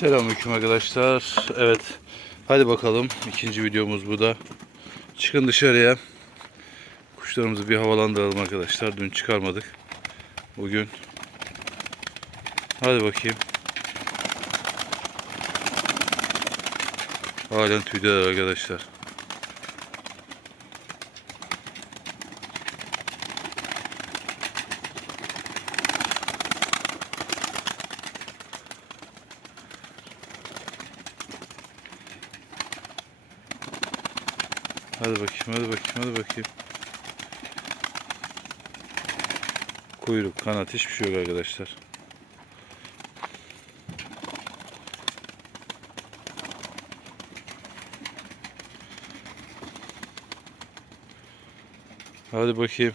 Selamünaleyküm arkadaşlar. Evet. Hadi bakalım. İkinci videomuz bu da. Çıkın dışarıya. Kuşlarımızı bir havalandıralım arkadaşlar. Dün çıkarmadık. Bugün. Hadi bakayım. Halen tüydeler arkadaşlar. Hadi bakayım, hadi bakayım, hadi bakayım. Kuyruk, kanat hiçbir şey yok arkadaşlar. Hadi bakayım.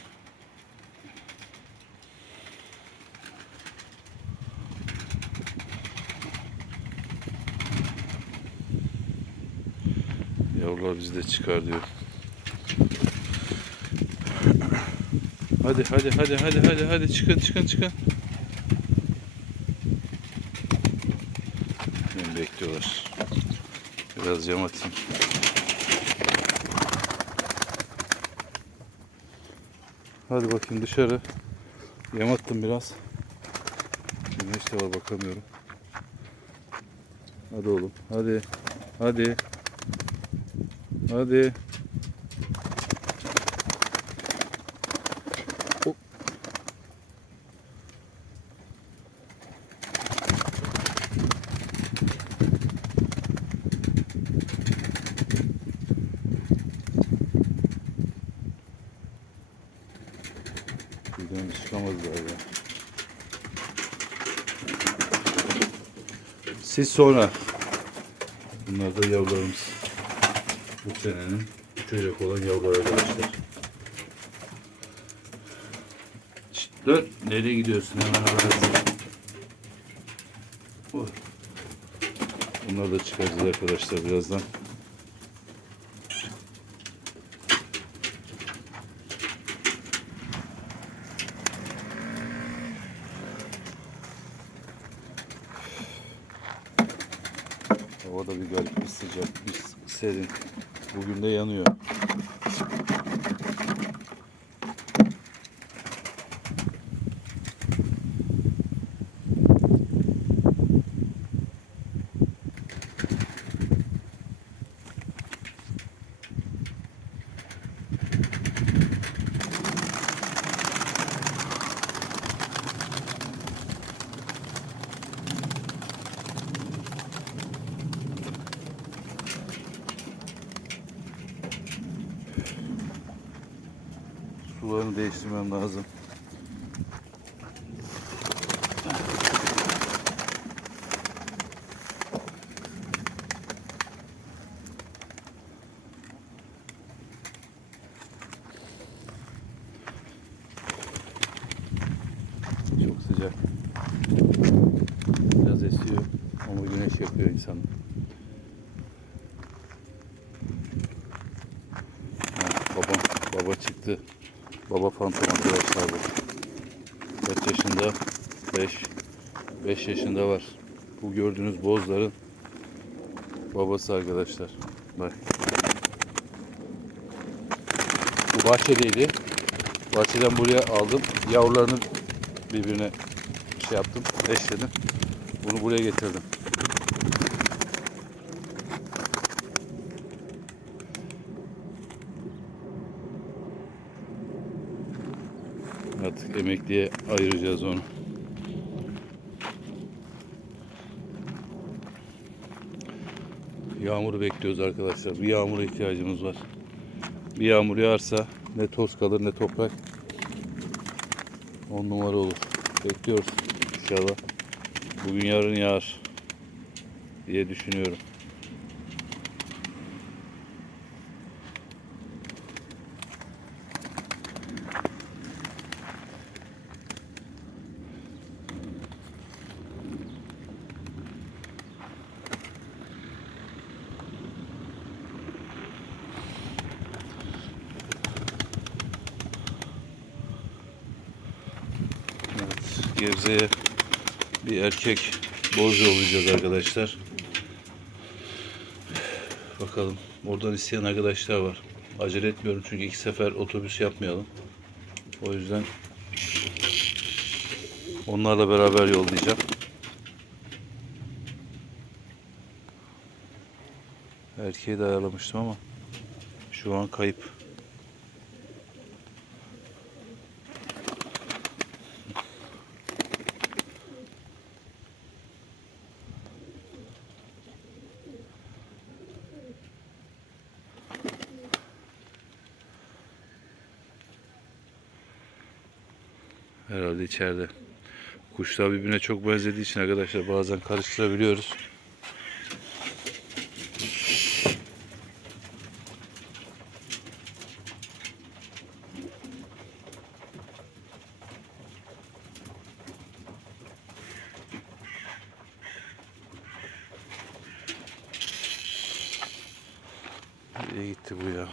Yavrular bizi de çıkar diyor. Hadi hadi hadi hadi hadi hadi çıkın çıkın çıkın. Beni bekliyorlar. Biraz yam atayım. Hadi bakayım dışarı. Yam attım biraz. Güneş de var bakamıyorum. Hadi oğlum. Hadi. Hadi. Hadi. Hop. Birden çıkamadılar ya. Siz sonra. Bunlar da yavrularımız. Bu senenin uçacak olan yavrular arkadaşlar. Dön. Nereye gidiyorsun? Hemen haber Oh. Bunları da çıkaracağız arkadaşlar birazdan. Hava da bir garip bir sıcak, bir serin. Bugün de yanıyor. Sularını değiştirmem lazım. Çok sıcak. Biraz esiyor ama güneş yakıyor insanı. Ha, babam, baba çıktı. Baba fantom arkadaşlar bu. Kaç yaşında? 5. 5 yaşında var. Bu gördüğünüz bozların babası arkadaşlar. Bak. Bu bahçedeydi. Bahçeden buraya aldım. Yavrularını birbirine şey yaptım. Eşledim. Bunu buraya getirdim. Artık emekliye ayıracağız onu. Yağmuru bekliyoruz arkadaşlar. Bir yağmura ihtiyacımız var. Bir yağmur yağarsa ne toz kalır ne toprak. On numara olur. Bekliyoruz inşallah. Bugün yarın yağar diye düşünüyorum. Evet, Gebze'ye bir erkek boz yollayacağız arkadaşlar. Bakalım. Oradan isteyen arkadaşlar var. Acele etmiyorum çünkü iki sefer otobüs yapmayalım. O yüzden onlarla beraber yollayacağım. Erkeği de ayarlamıştım ama şu an kayıp. Herhalde içeride. Kuşlar birbirine çok benzediği için arkadaşlar bazen karıştırabiliyoruz. Nereye gitti bu ya?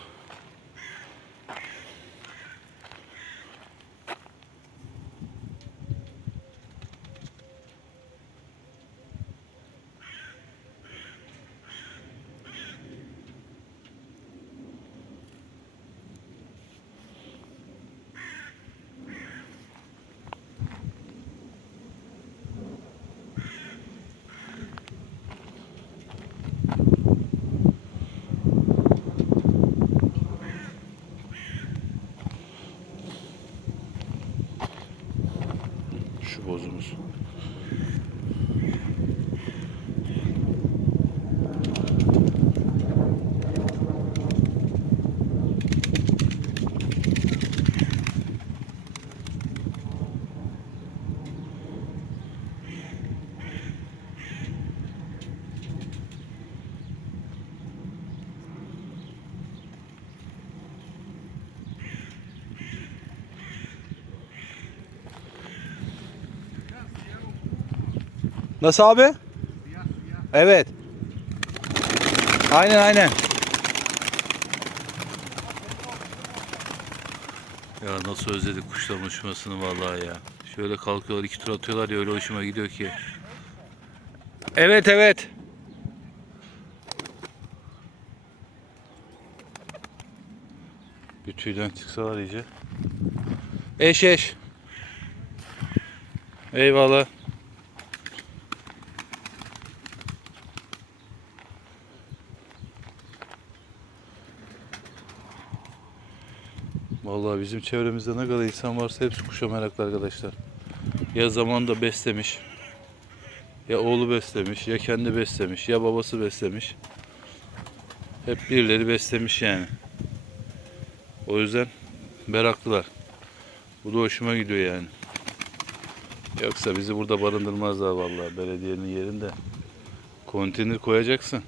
Şu bozumuz. Nasıl abi? Evet. Aynen aynen. Ya nasıl özledik kuşların uçmasını vallahi ya. Şöyle kalkıyorlar iki tur atıyorlar ya öyle hoşuma gidiyor ki. Evet evet. Bir tüyden çıksalar iyice. Eş eş. Eyvallah. Vallahi bizim çevremizde ne kadar insan varsa hepsi kuşa meraklı arkadaşlar. Ya zamanında beslemiş, ya oğlu beslemiş, ya kendi beslemiş, ya babası beslemiş. Hep birileri beslemiş yani. O yüzden meraklılar. Bu da hoşuma gidiyor yani. Yoksa bizi burada barındırmazlar vallahi belediyenin yerinde. Konteyner koyacaksın.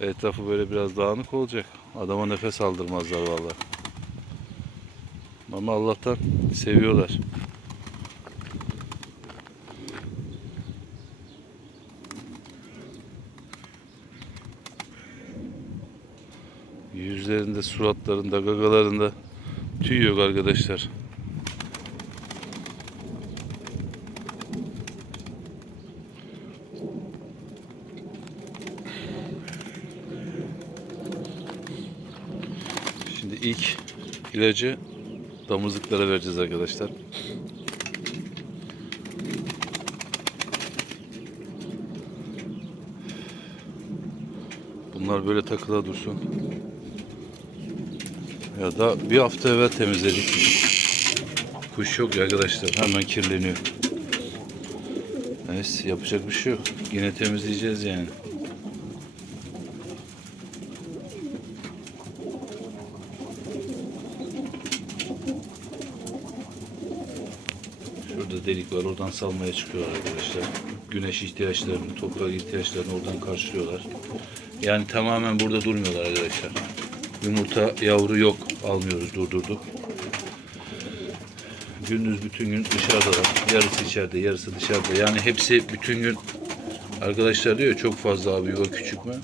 Etrafı böyle biraz dağınık olacak. Adama nefes aldırmazlar vallahi. Ama Allah'tan seviyorlar. Yüzlerinde, suratlarında, gagalarında tüy yok arkadaşlar. Şimdi ilk ilacı damızlıklara vereceğiz arkadaşlar. Bunlar böyle takıla dursun. Ya da bir hafta evvel temizledik. Kuş yok ya arkadaşlar. Hemen kirleniyor. Neyse yapacak bir şey yok. Yine temizleyeceğiz yani. Şurada delik var. Oradan salmaya çıkıyorlar arkadaşlar. Güneş ihtiyaçlarını, toprak ihtiyaçlarını oradan karşılıyorlar. Yani tamamen burada durmuyorlar arkadaşlar. Yumurta yavru yok. Almıyoruz, durdurduk. Gündüz bütün gün dışarıdalar. Yarısı içeride, yarısı dışarıda. Yani hepsi bütün gün arkadaşlar diyor çok fazla abi yuva küçük mü?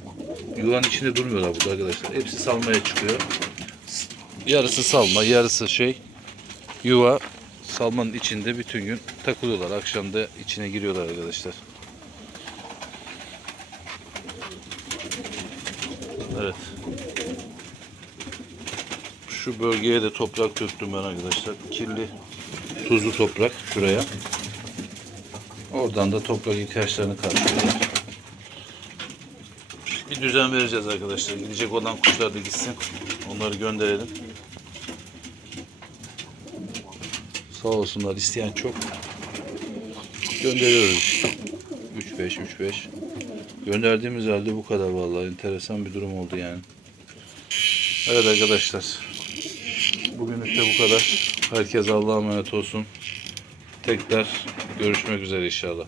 Yuvanın içinde durmuyorlar burada arkadaşlar. Hepsi salmaya çıkıyor. Yarısı salma, yarısı şey yuva salmanın içinde bütün gün takılıyorlar. Akşam da içine giriyorlar arkadaşlar. Evet. Şu bölgeye de toprak döktüm ben arkadaşlar. Kirli tuzlu toprak şuraya. Oradan da toprak ihtiyaçlarını karşılıyorlar. Bir düzen vereceğiz arkadaşlar. Gidecek olan kuşlar da gitsin. Onları gönderelim. Sağ olsunlar isteyen çok. Gönderiyoruz işte. 3-5 3-5. Gönderdiğimiz halde bu kadar vallahi enteresan bir durum oldu yani. Evet arkadaşlar. Bugünlük de bu kadar. Herkes Allah'a emanet olsun. Tekrar görüşmek üzere inşallah.